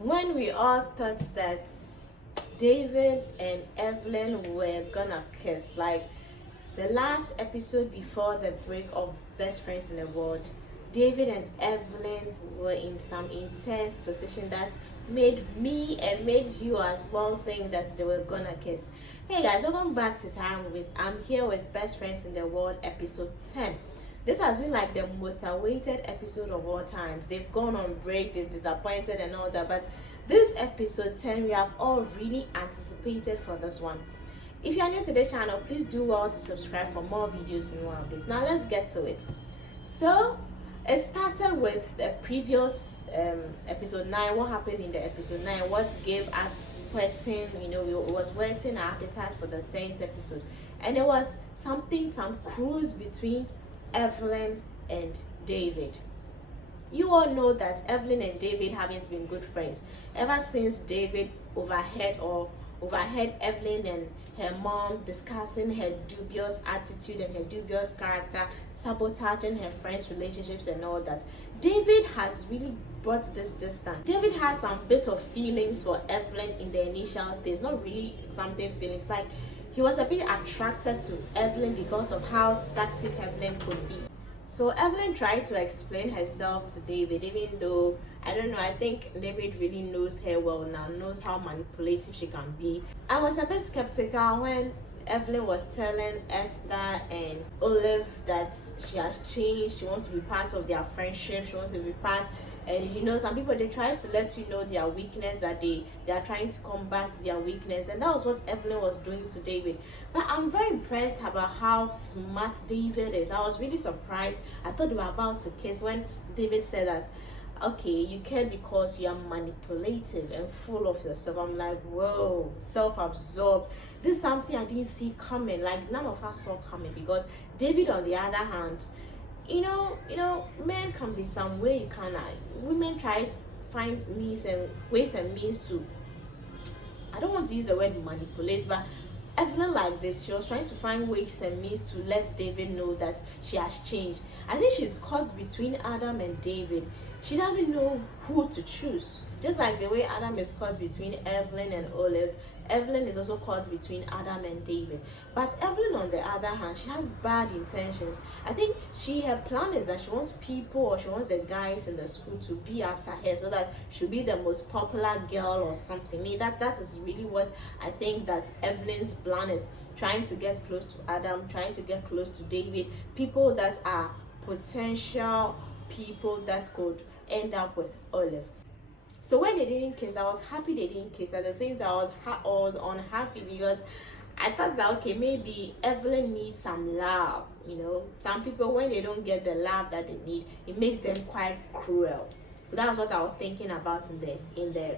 When we all thought that David and Evelyn were gonna kiss, like the last episode before the break of Best Friends in the World, David and Evelyn were in some intense position that made me and made you as well think that they were gonna kiss. Hey guys, welcome back to Sahara Movies. I'm here with Best Friends in the World episode 10. This has been like the most awaited episode of all times. They've gone on break, they've disappointed and all that, but this episode 10 we have all really anticipated for this one. If you are new to the channel, please do well to subscribe for more videos in one of these. Now let's get to it. So it started with the previous episode 9. What happened in the episode 9? What gave us whetting, it was whetting our appetite for the 10th episode. And there was some cruise between Evelyn and David. You all know that Evelyn and David haven't been good friends ever since David overheard Evelyn and her mom discussing her dubious attitude and her dubious character, sabotaging her friends' relationships and all that. David has really brought this distance. David had some bit of feelings for Evelyn in the initial stage, not really something feelings, like he was a bit attracted to Evelyn because of how seductive Evelyn could be. So Evelyn tried to explain herself to David, even though, I don't know, I think David really knows her well now, knows how manipulative she can be. I was a bit skeptical when Evelyn was telling Esther and Olive that she has changed, she wants to be part of their friendship, she wants to be part, and some people, they try to let you know their weakness, that they are trying to come back to their weakness, and that was what Evelyn was doing to David. But I'm very impressed about how smart David is. I was really surprised. I thought they were about to kiss when David said that, okay, you care because you are manipulative and full of yourself. I'm like, whoa, self-absorbed. This is something I didn't see coming, like none of us saw coming, because David, on the other hand, men can be some way you can. Women try find ways and means to, I don't want to use the word manipulate, but Evelyn, like this, she was trying to find ways and means to let David know that she has changed. I think she's caught between Adam and David. She doesn't know who to choose. Just like the way Adam is caught between Evelyn and Olive, Evelyn is also caught between Adam and David. But Evelyn, on the other hand, she has bad intentions. I think her plan is that she wants people, or she wants the guys in the school to be after her so that she'll be the most popular girl or something. That is really what I think that Evelyn's plan is, trying to get close to Adam, trying to get close to David, people that are potential people that could end up with Olive. So when they didn't kiss, I was happy they didn't kiss. At the same time, I was unhappy because I thought that, okay, maybe Evelyn needs some love. Some people, when they don't get the love that they need, it makes them quite cruel. So that was what I was thinking about in the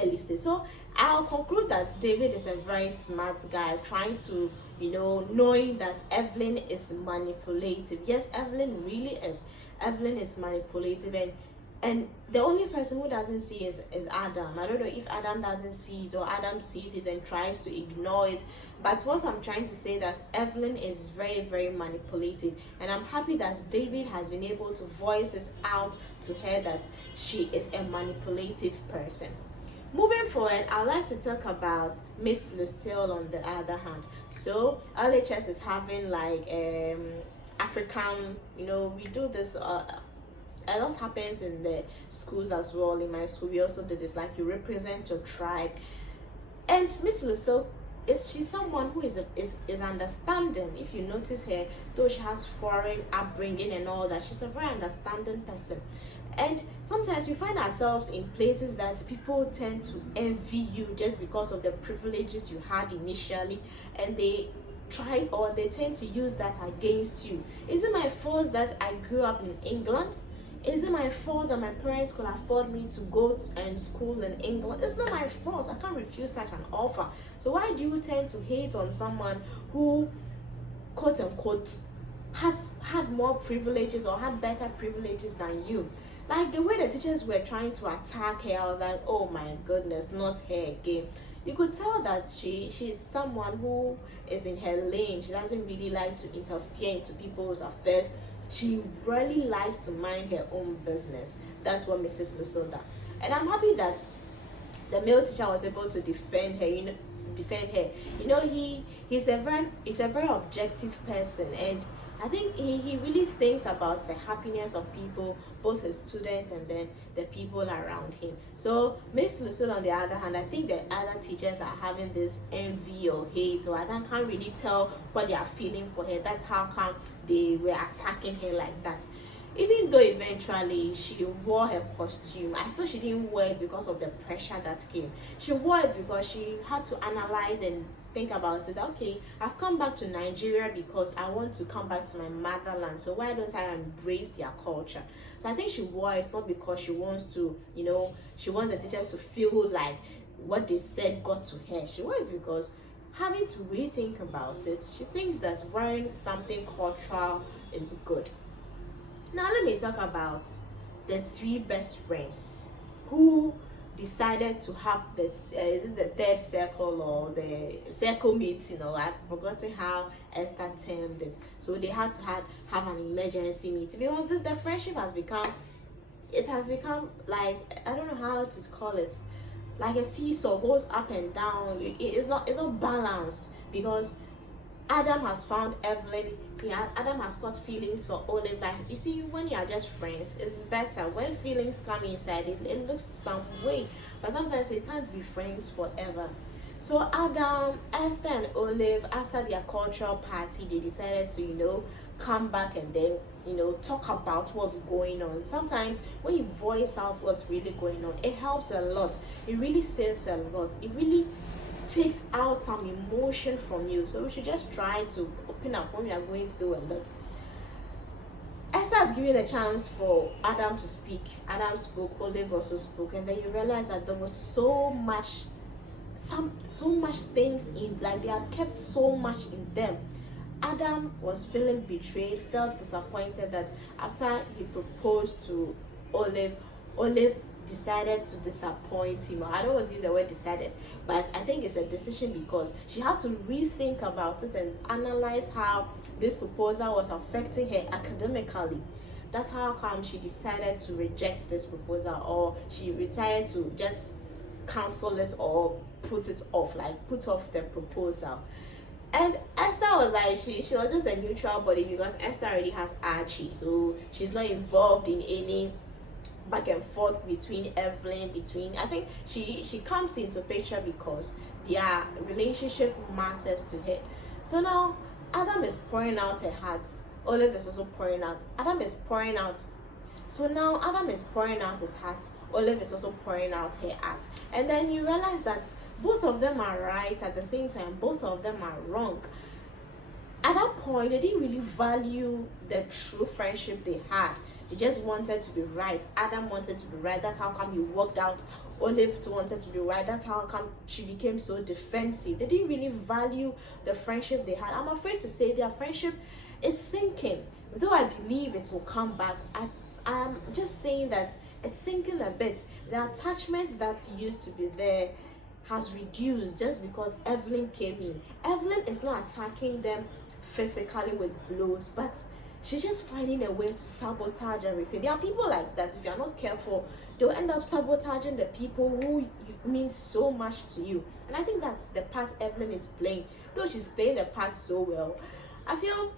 early stage. So I'll conclude that David is a very smart guy, trying to, knowing that Evelyn is manipulative. Yes, Evelyn really is. Evelyn is manipulative, and the only person who doesn't see is Adam. I don't know if Adam doesn't see it or Adam sees it and tries to ignore it. But what I'm trying to say, that Evelyn is very, very manipulative. And I'm happy that David has been able to voice this out to her, that she is a manipulative person. Moving forward, I'd like to talk about Miss Lucille on the other hand. So LHS is having like African, we do this a lot happens in the schools as well. In my school, we also do this, like you represent your tribe. And Miss Lucille, she's someone who is understanding. If you notice her, though she has foreign upbringing and all that, she's a very understanding person. And sometimes we find ourselves in places that people tend to envy you just because of the privileges you had initially, and they tend to use that against you. Is it my fault that I grew up in England? Is it my fault that my parents could afford me to go and school in England? It's not my fault. I can't refuse such an offer. So why do you tend to hate on someone who, quote unquote, has had more privileges or had better privileges than you? Like the way the teachers were trying to attack her, I was like, oh my goodness, not her again. You could tell that she's someone who is in her lane. She doesn't really like to interfere into people's affairs. She really likes to mind her own business. That's what Mrs. Lucille does. And I'm happy that the male teacher was able to defend her, he's a very objective person, and I think he really thinks about the happiness of people, both his students and then the people around him. So Miss Lucille, on the other hand, I think the other teachers are having this envy or hate, or I can't really tell what they are feeling for her. That's how come they were attacking her like that. Even though eventually she wore her costume, I feel she didn't wear it because of the pressure that came. She wore it because she had to analyze and think about it. Okay, I've come back to Nigeria because I want to come back to my motherland, so why don't I embrace their culture? So I think she wore it not because she wants to, she wants the teachers to feel like what they said got to her. She wore it because, having to rethink about it, she thinks that wearing something cultural is good. Now let me talk about the three best friends who decided to have the is it the third circle or the circle meeting, or I've forgotten how Esther termed it. So they had to have an emergency meeting because the friendship has become like, I don't know how to call it, like a seesaw, goes up and down. It's not balanced, because Adam has found Evelyn. Adam has got feelings for Olive. Like, you see, when you are just friends, it's better. When feelings come inside, it looks some way. But sometimes we can't be friends forever. So Adam, Esther, and Olive, after their cultural party, they decided to, come back and then, talk about what's going on. Sometimes when you voice out what's really going on, it helps a lot. It really saves a lot. It really takes out some emotion from you. So we should just try to open up when we are going through a lot. Esther has given a chance for Adam to speak. Adam spoke, Olive also spoke, and then you realize that there was so much things in, like, they had kept so much in them. Adam was feeling betrayed, felt disappointed that after he proposed to Olive decided to disappoint him. I don't want to use the word decided, but I think it's a decision, because she had to rethink about it and analyze how this proposal was affecting her academically. That's how come she decided to reject this proposal, or she decided to just cancel it or put it off, like put off the proposal. And Esther was like, she was just a neutral body, because Esther already has Archie, so she's not involved in any back and forth between Evelyn, I think she comes into picture because their relationship matters to her. So now Adam is pouring out her heart, Olive is also pouring out, Adam is pouring out. So now Adam is pouring out his heart, Olive is also pouring out her heart. And then you realize that both of them are right at the same time, both of them are wrong. At that point, they didn't really value the true friendship they had. They just wanted to be right. Adam wanted to be right. That's how come he worked out. Olive too wanted to be right. That's how come she became so defensive. They didn't really value the friendship they had. I'm afraid to say their friendship is sinking. Though I believe it will come back, I'm just saying that it's sinking a bit. The attachment that used to be there has reduced just because Evelyn came in. Evelyn is not attacking them physically with blows, but she's just finding a way to sabotage everything. There are people like that. If you're not careful, they'll end up sabotaging the people who mean so much to you. And I think that's the part Evelyn is playing. Though she's playing the part so well, I feel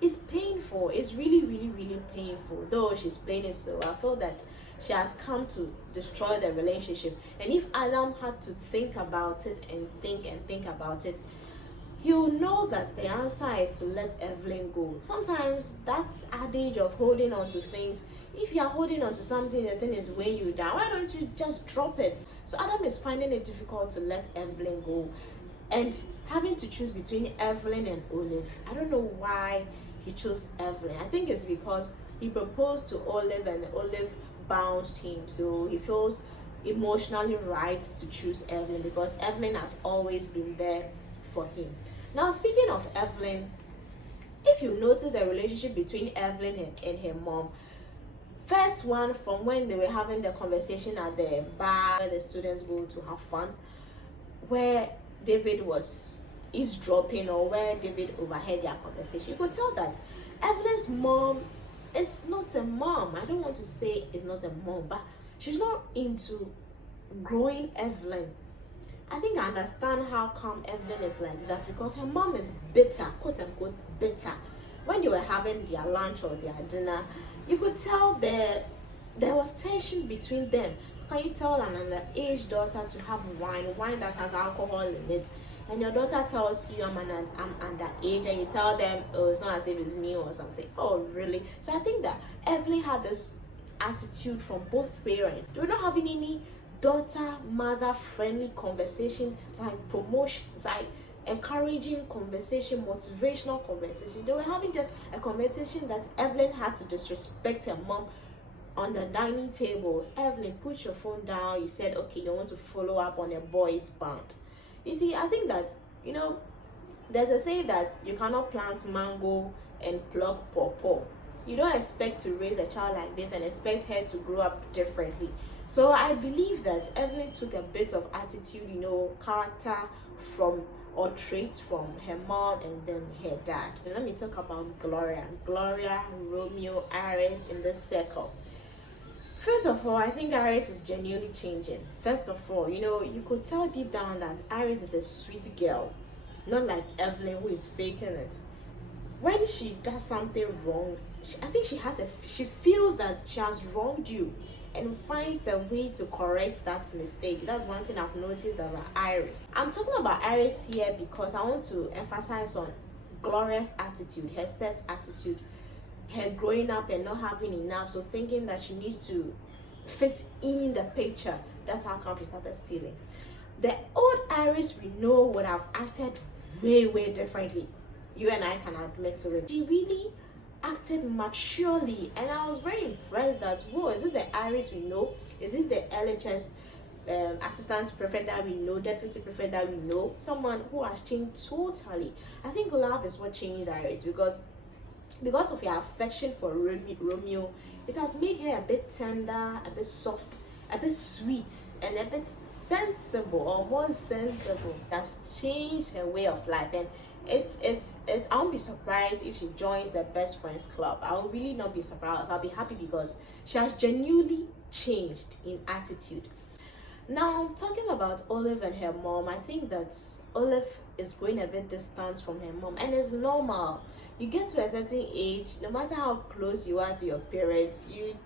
it's painful. It's really, really, really painful. Though she's playing it so well, I feel that she has come to destroy the relationship. And if Adam had to think about it and think about it, he'll know that the answer is to let Evelyn go. Sometimes that's adage of holding on to things. If you are holding on to something, the thing is weighing you down, why don't you just drop it? So Adam is finding it difficult to let Evelyn go, and having to choose between Evelyn and Olive. I don't know why he chose Evelyn. I think it's because he proposed to Olive and Olive bounced him, so he feels emotionally right to choose Evelyn because Evelyn has always been there for him. Now, speaking of Evelyn, if you notice the relationship between Evelyn and her mom, first one from when they were having the conversation at the bar where the students go to have fun, where David was eavesdropping or where David overheard their conversation. You could tell that Evelyn's mom is not a mom. I don't want to say it's not a mom, but she's not into growing Evelyn. I think I understand how come Evelyn is like that, because her mom is bitter, quote unquote bitter. When they were having their lunch or their dinner, you could tell there was tension between them. Can you tell an underage daughter to have wine that has alcohol in it, and your daughter tells you I'm underage, and you tell them, oh, it's not as if it's new or something? Oh, really? So I think that Evelyn had this attitude from both parents. They were not having any daughter-mother friendly conversation, like promotions, like encouraging conversation, motivational conversation. They were having just a conversation that Evelyn had to disrespect her mom on the dining table. Evelyn, put your phone down. You said, okay, you want to follow up on a boys band. You see, I think that, there's a saying that you cannot plant mango and pluck pawpaw. You don't expect to raise a child like this and expect her to grow up differently. So I believe that Evelyn took a bit of attitude, character from or traits from her mom and then her dad. And let me talk about Gloria, Romeo, Iris in this circle. First of all, I think Iris is genuinely changing. First of all, you could tell deep down that Iris is a sweet girl, not like Evelyn, who is faking it. When she does something wrong, I think she feels that she has wronged you and finds a way to correct that mistake. That's one thing I've noticed about Iris. I'm talking about Iris here because I want to emphasize on Gloria's attitude, her theft attitude, her growing up and not having enough, so thinking that she needs to fit in the picture. That's how come she started stealing. The old Iris we know would have acted way differently. You and I can admit to it. She really acted maturely, and I was very impressed that, whoa, is this the Iris we know? Is this the LHS assistant prefect that we know, deputy prefect that we know? Someone who has changed totally. I think love is what changed Iris, because of her affection for Romeo, it has made her a bit tender, a bit soft, a bit sweet, and a bit sensible, or more sensible. It has changed her way of life, and it's I won't be surprised if she joins the best friends club. I will really not be surprised. I'll be happy because she has genuinely changed in attitude. Now, talking about Olive and her mom, I think that Olive is growing a bit distant from her mom, and it's normal. You get to a certain age, no matter how close you are to your parents, you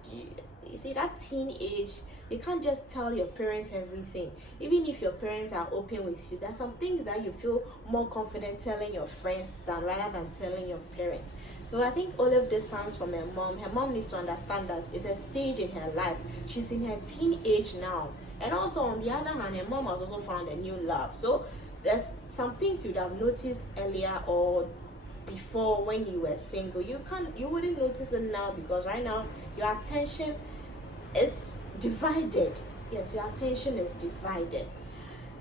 see that teen age, you can't just tell your parents everything. Even if your parents are open with you, there's some things that you feel more confident telling your friends rather than telling your parents. So I think Olive distance from her mom. Her mom needs to understand that it's a stage in her life. She's in her teen age now. And also on the other hand, her mom has also found a new love. So there's some things you'd have noticed earlier or before when you were single. You wouldn't notice it now, because right now your attention is divided. Yes, your attention is divided.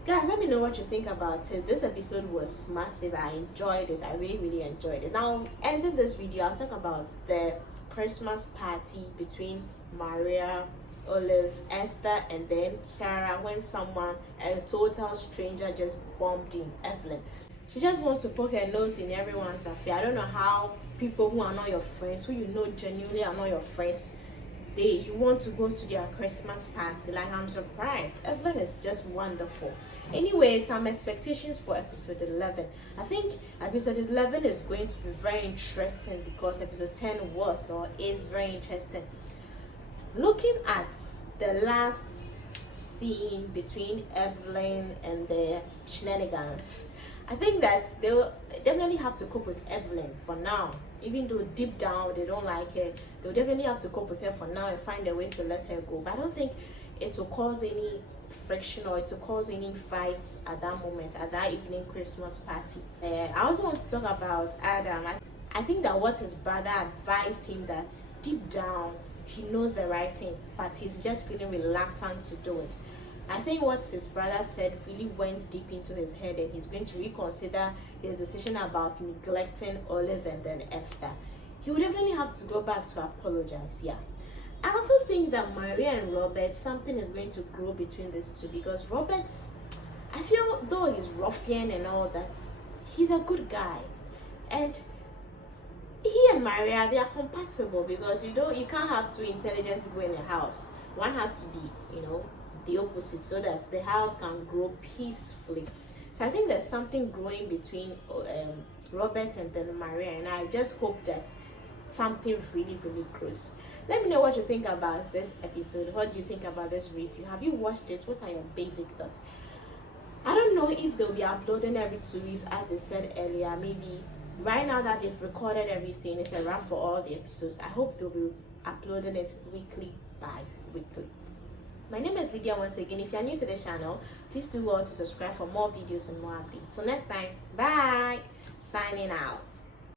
Guys, let me know what you think about it. This episode was massive. I enjoyed it. I really enjoyed it. Now, ending this video, I'll talk about the Christmas party between Maria, Olive, Esther, and then Sarah, when a total stranger, just bumped in Evelyn. She just wants to poke her nose in everyone's affair. I don't know how people who are not your friends, who you know genuinely are not your friends, you want to go to their Christmas party. Like, I'm surprised. Evelyn is just wonderful. Anyway, some expectations for episode 11. I think episode 11 is going to be very interesting because episode 10 is very interesting. Looking at the last scene between Evelyn and the shenanigans, I think that they'll definitely have to cope with Evelyn for now. Even though deep down they don't like her, they'll definitely have to cope with her for now and find a way to let her go. But I don't think it will cause any friction or it will cause any fights at that moment, at that evening Christmas party. I also want to talk about Adam. I think that what his brother advised him, that deep down he knows the right thing, but he's just feeling reluctant to do it. I think what his brother said really went deep into his head, and he's going to reconsider his decision about neglecting Olive and then Esther. He would definitely have to go back to apologize. Yeah. I also think that Maria and Robert, something is going to grow between these two, because Robert, I feel, though he's ruffian and all that, he's a good guy, and he and Maria, they are compatible, because you can't have two intelligent people in a house. One has to be, the opposite, so that the house can grow peacefully. So I think there's something growing between Robert and then Maria, and I just hope that something really, really grows. Let me know what you think about this episode. What do you think about this review? Have you watched it? What are your basic thoughts? I don't know if they'll be uploading every 2 weeks, as they said earlier. Maybe right now that they've recorded everything, it's a wrap for all the episodes. I hope they'll be uploading it weekly by weekly. My name is Lydia once again. If you're new to the channel, please do well to subscribe for more videos and more updates. So next time, bye. Signing out.